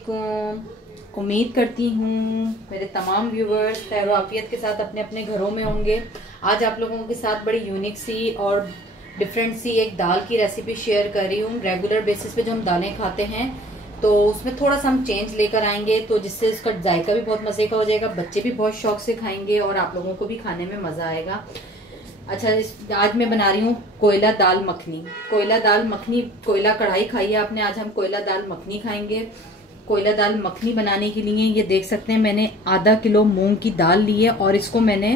वालेकुम। उम्मीद करती हूँ मेरे तमाम व्यूवर्स खैर आफियत के साथ अपने अपने घरों में होंगे। आज आप लोगों के साथ बड़ी यूनिक सी और डिफरेंट सी एक दाल की रेसिपी शेयर कर रही हूँ। रेगुलर बेसिस पे जो हम दालें खाते हैं तो उसमें थोड़ा सा हम चेंज लेकर आएंगे, तो जिससे उसका जायका भी बहुत मज़े का हो जाएगा, बच्चे भी बहुत शौक से खाएंगे और आप लोगों को भी खाने में मज़ा आएगा। अच्छा, आज मैं बना रही हूँ कोयला दाल मखनी। कोयला दाल मखनी, कोयला कढ़ाई खाई है आपने, आज हम कोयला दाल मखनी खाएंगे। कोयला दाल मखनी बनाने के लिए ये देख सकते हैं मैंने आधा किलो मूंग की दाल ली है और इसको मैंने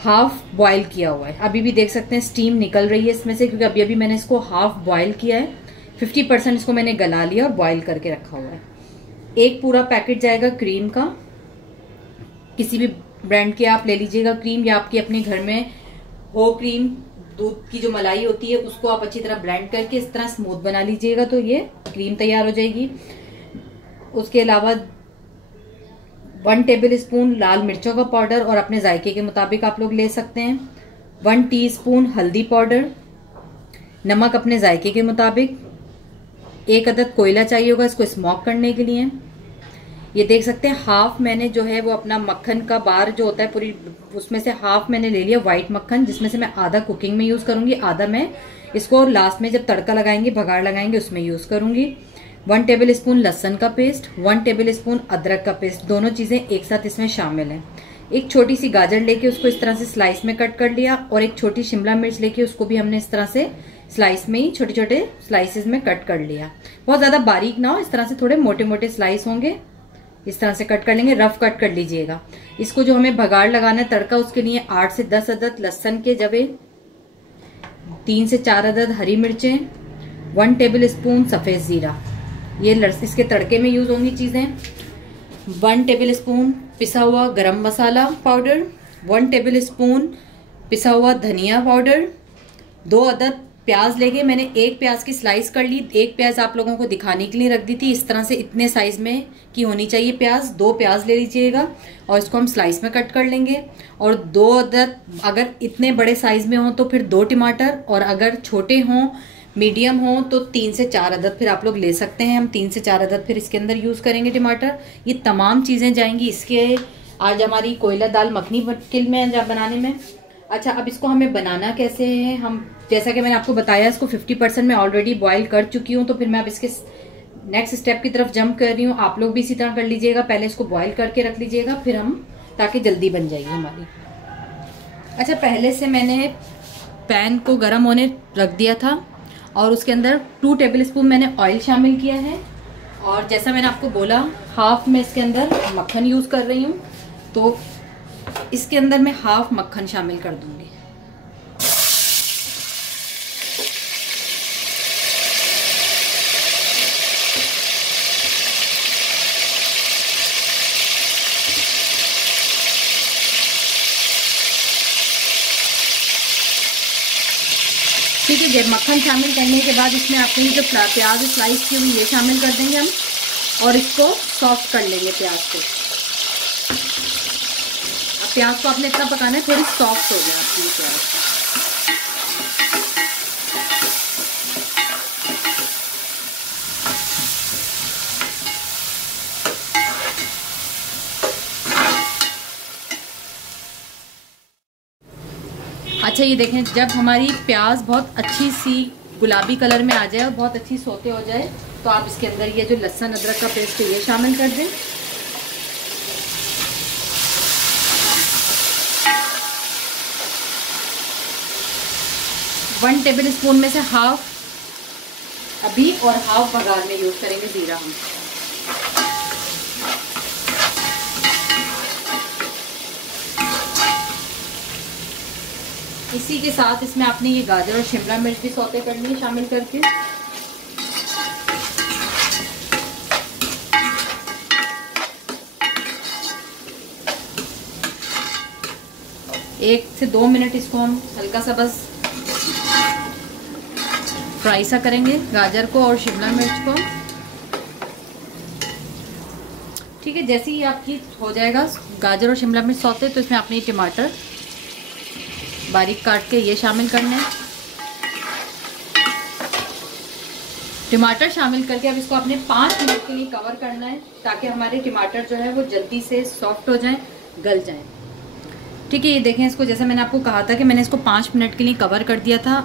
हाफ बॉयल किया हुआ है। अभी भी देख सकते हैं स्टीम निकल रही है इसमें से, क्योंकि अभी अभी मैंने इसको हाफ बॉयल किया है। 50% इसको मैंने गला लिया और बॉयल करके रखा हुआ है। एक पूरा पैकेट जाएगा क्रीम का, किसी भी ब्रांड के आप ले लीजिएगा क्रीम, या आपके अपने घर में हो क्रीम, दूध की जो मलाई होती है उसको आप अच्छी तरह ब्लेंड करके इस तरह स्मूथ बना लीजिएगा तो ये क्रीम तैयार हो जाएगी। उसके अलावा 1 टेबल स्पून लाल मिर्चों का पाउडर, और अपने जायके के मुताबिक आप लोग ले सकते हैं। 1 टीस्पून हल्दी पाउडर, नमक अपने जायके के मुताबिक। 1 अदद कोयला चाहिए होगा इसको स्मोक करने के लिए। ये देख सकते हैं हाफ मैंने जो है वो अपना मक्खन का बार जो होता है पूरी, उसमें से हाफ मैंने ले लिया व्हाइट मक्खन, जिसमें से मैं आधा कुकिंग में यूज करूंगी, आधा मैं इसको लास्ट में जब तड़का लगाएंगे, भगाड़ लगाएंगे, उसमें यूज करूंगी। 1 टेबल स्पून लहसुन का पेस्ट, 1 टेबल स्पून अदरक का पेस्ट, दोनों चीजें एक साथ इसमें शामिल है। एक छोटी सी गाजर लेके उसको इस तरह से स्लाइस में कट कर लिया, और एक छोटी शिमला मिर्च लेके उसको भी हमने इस तरह से स्लाइस में ही छोटे छोटे स्लाइसेस में कट कर लिया। बहुत ज्यादा बारीक ना हो, इस तरह से थोड़े मोटे मोटे स्लाइस होंगे, इस तरह से कट कर लेंगे, रफ कट कर लीजिएगा। इसको जो हमें भगाड़ लगाना है तड़का, उसके लिए 8 से 10 अदद लहसुन के जवे, 3 से 4 अदद हरी मिर्चें, 1 टेबल स्पून सफेद जीरा, ये इसके तड़के में यूज होंगी चीजें। 1 टेबल स्पून पिसा हुआ गरम मसाला पाउडर, 1 टेबल स्पून पिसा हुआ धनिया पाउडर। 2 अदद प्याज लेके मैंने एक प्याज की स्लाइस कर ली, एक प्याज आप लोगों को दिखाने के लिए रख दी थी। इस तरह से इतने साइज में की होनी चाहिए प्याज, 2 प्याज ले लीजिएगा और इसको हम स्लाइस में कट कर लेंगे। और 2 अदद, अगर इतने बड़े साइज में हो तो फिर 2 टमाटर, और अगर छोटे हों मीडियम हो तो 3 से 4 अदद फिर आप लोग ले सकते हैं। हम 3 से 4 अदद फिर इसके अंदर यूज करेंगे टमाटर। ये तमाम चीजें जाएंगी इसके आज हमारी कोयला दाल मखनी में बनाने में। अच्छा, अब इसको हमें बनाना कैसे है, हम जैसा कि मैंने आपको बताया इसको 50% मैं ऑलरेडी बॉईल कर चुकी हूँ, तो फिर मैं अब इसके नेक्स्ट स्टेप की तरफ जंप कर रही हूँ। आप लोग भी इसी तरह कर लीजिएगा, पहले इसको बॉईल करके रख लीजिएगा, फिर हम ताकि जल्दी बन जाएगी हमारी। अच्छा, पहले से मैंने पैन को गर्म होने रख दिया था और उसके अंदर 2 टेबल स्पून मैंने ऑयल शामिल किया है, और जैसा मैंने आपको बोला हाफ में इसके अंदर मक्खन यूज कर रही हूँ, तो इसके अंदर मैं हाफ मक्खन शामिल कर दूंगी। ठीक है, जब मक्खन शामिल करने के बाद इसमें आपने जो प्याज स्लाइस की हुई ये शामिल कर देंगे हम, और इसको सॉफ्ट कर लेंगे प्याज को। अब प्याज को आपने इतना पकाना है थोड़ी सॉफ्ट हो जाए आपकी प्याज। अच्छा, ये देखें जब हमारी प्याज बहुत अच्छी सी गुलाबी कलर में आ जाए और बहुत अच्छी सोते हो जाए, तो आप इसके अंदर ये जो लहसुन अदरक का पेस्ट है ये शामिल कर दें। वन टेबल स्पून में से हाफ अभी और हाफ बघार में यूज करेंगे जीरा हम। इसी के साथ इसमें आपने ये गाजर और शिमला मिर्च भी सौते करनी है शामिल करके। एक से 2 मिनट इसको हम हल्का सा बस फ्राई सा करेंगे, गाजर को और शिमला मिर्च को। ठीक है, जैसे ही आपकी हो जाएगा गाजर और शिमला मिर्च सौते, तो इसमें आपने टमाटर बारीक काट के ये शामिल करना है। टमाटर शामिल करके अब इसको आपने 5 मिनट के लिए कवर करना है, ताकि हमारे टमाटर जो है वो जल्दी से सॉफ्ट हो जाएं, गल जाएं। ठीक है, ये देखें इसको, जैसे मैंने आपको कहा था कि मैंने इसको 5 मिनट के लिए कवर कर दिया था।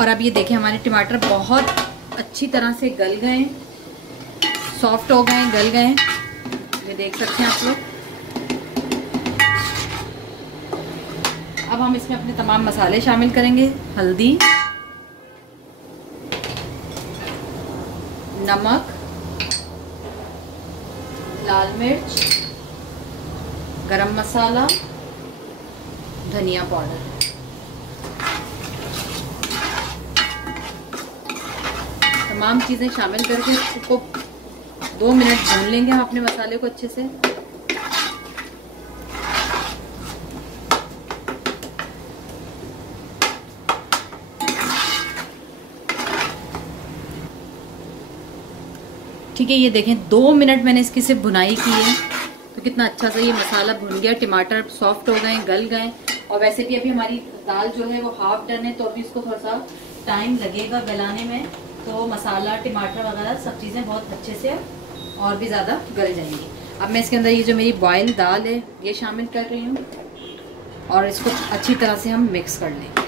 और अब ये देखें हमारे टमाटर बहुत अच्छी तरह से गल गए, सॉफ्ट हो गए, गल गए। ये देख सकते हैं आप लोग। अब हम इसमें अपने तमाम मसाले शामिल करेंगे। हल्दी, नमक, लाल मिर्च, गरम मसाला, धनिया पाउडर। तमाम चीज़ें शामिल करके इसको 2 मिनट भून लेंगे हम अपने मसाले को अच्छे से। ठीक है, ये देखें 2 मिनट मैंने इसकी सिर्फ भुनाई की है, तो कितना अच्छा सा ये मसाला भुन गया, टमाटर सॉफ्ट हो गए, गल गए। और वैसे भी अभी हमारी दाल जो है वो हाफ डन है, तो अभी इसको थोड़ा सा टाइम लगेगा गलाने में। तो मसाला, टमाटर वगैरह सब चीज़ें बहुत अच्छे से और भी ज़्यादा गल जाएंगी। अब मैं इसके अंदर ये जो मेरी बॉयल दाल है ये शामिल कर रही हूँ, और इसको अच्छी तरह से हम मिक्स कर लेंगे।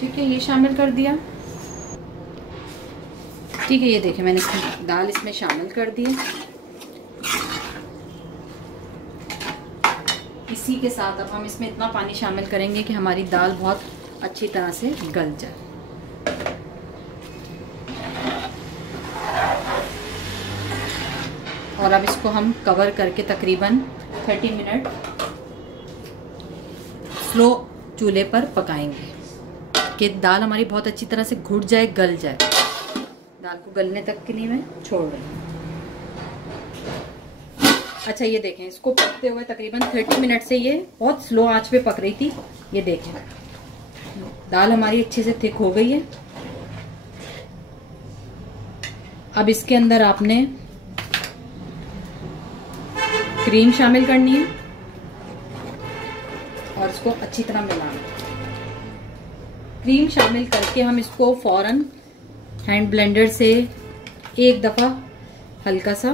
ठीक है, ये शामिल कर दिया। ठीक है, ये देखिए मैंने दाल इसमें शामिल कर दी। इसी के साथ अब हम इसमें इतना पानी शामिल करेंगे कि हमारी दाल बहुत अच्छी तरह से गल जाए। और अब इसको हम कवर करके तकरीबन 30 मिनट स्लो चूल्हे पर पकाएंगे कि दाल हमारी बहुत अच्छी तरह से घुट जाए, गल जाए। दाल को गलने तक के लिए मैं छोड़ रही हूँ। अच्छा, ये देखें इसको पकते हुए तकरीबन 30 मिनट से ये बहुत स्लो आंच पे पक रही थी। ये देखें दाल हमारी अच्छे से थिक हो गई है। अब इसके अंदर आपने क्रीम शामिल करनी है और इसको अच्छी तरह मिलाना है। क्रीम शामिल करके हम इसको फौरन हैंड ब्लेंडर से एक दफ़ा हल्का सा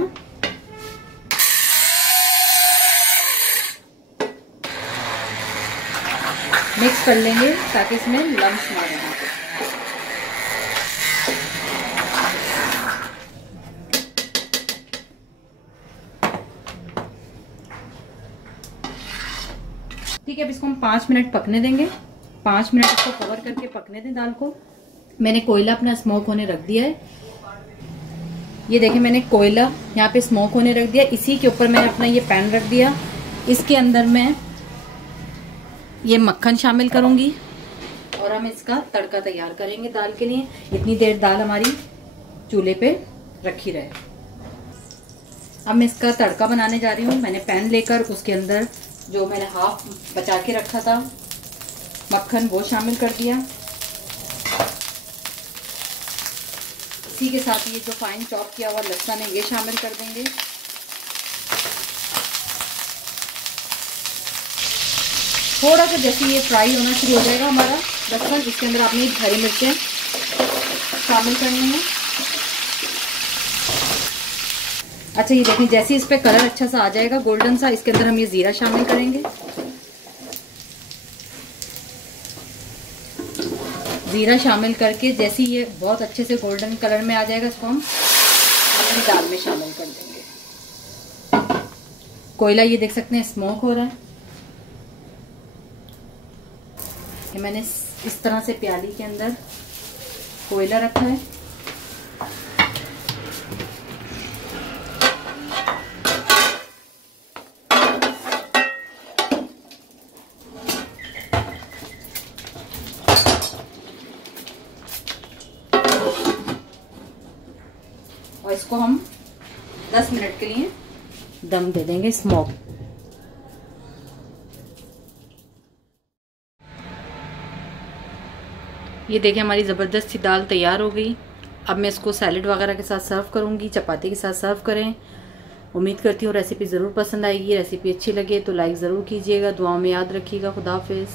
मिक्स कर लेंगे ताकि इसमें लम्स ना रहे। ठीक है, अब इसको हम 5 मिनट पकने देंगे। 5 मिनट इसको कवर करके पकने दें दाल को। मैंने कोयला अपना स्मोक होने रख दिया है। ये देखिए मैंने कोयला यहाँ पे स्मोक होने रख दिया। इसी के ऊपर मैंने अपना ये पैन रख दिया। इसके अंदर मैं ये मक्खन शामिल करूंगी और हम इसका तड़का तैयार करेंगे दाल के लिए। इतनी देर दाल हमारी चूल्हे पे रखी रहे। अब मैं इसका तड़का बनाने जा रही हूँ। मैंने पैन लेकर उसके अंदर जो मैंने हाफ बचा के रखा था मक्खन वो शामिल कर दिया। इसी के साथ ये जो फाइन चॉप किया हुआ लहसुन है ये शामिल कर देंगे। थोड़ा सा जैसे ये फ्राई होना शुरू हो जाएगा हमारा लहसुन, इसके अंदर आपने हरी मिर्चें शामिल करनी है। अच्छा, ये देखिए जैसे इस पे कलर अच्छा सा आ जाएगा गोल्डन सा, इसके अंदर हम ये जीरा शामिल करेंगे। जीरा शामिल करके जैसे ये बहुत अच्छे से गोल्डन कलर में आ जाएगा, इसको हम अपनी दाल में शामिल कर देंगे। कोयला ये देख सकते हैं स्मोक हो रहा है। ये मैंने इस तरह से प्याली के अंदर कोयला रखा है। और इसको हम 10 मिनट के लिए दम दे देंगे स्मोक। ये देखिए हमारी ज़बरदस्त सी दाल तैयार हो गई। अब मैं इसको सैलेड वगैरह के साथ सर्व करूँगी, चपाती के साथ सर्व करें। उम्मीद करती हूँ रेसिपी ज़रूर पसंद आएगी। रेसिपी अच्छी लगे तो लाइक ज़रूर कीजिएगा, दुआओं में याद रखिएगा। खुदा हाफिज़।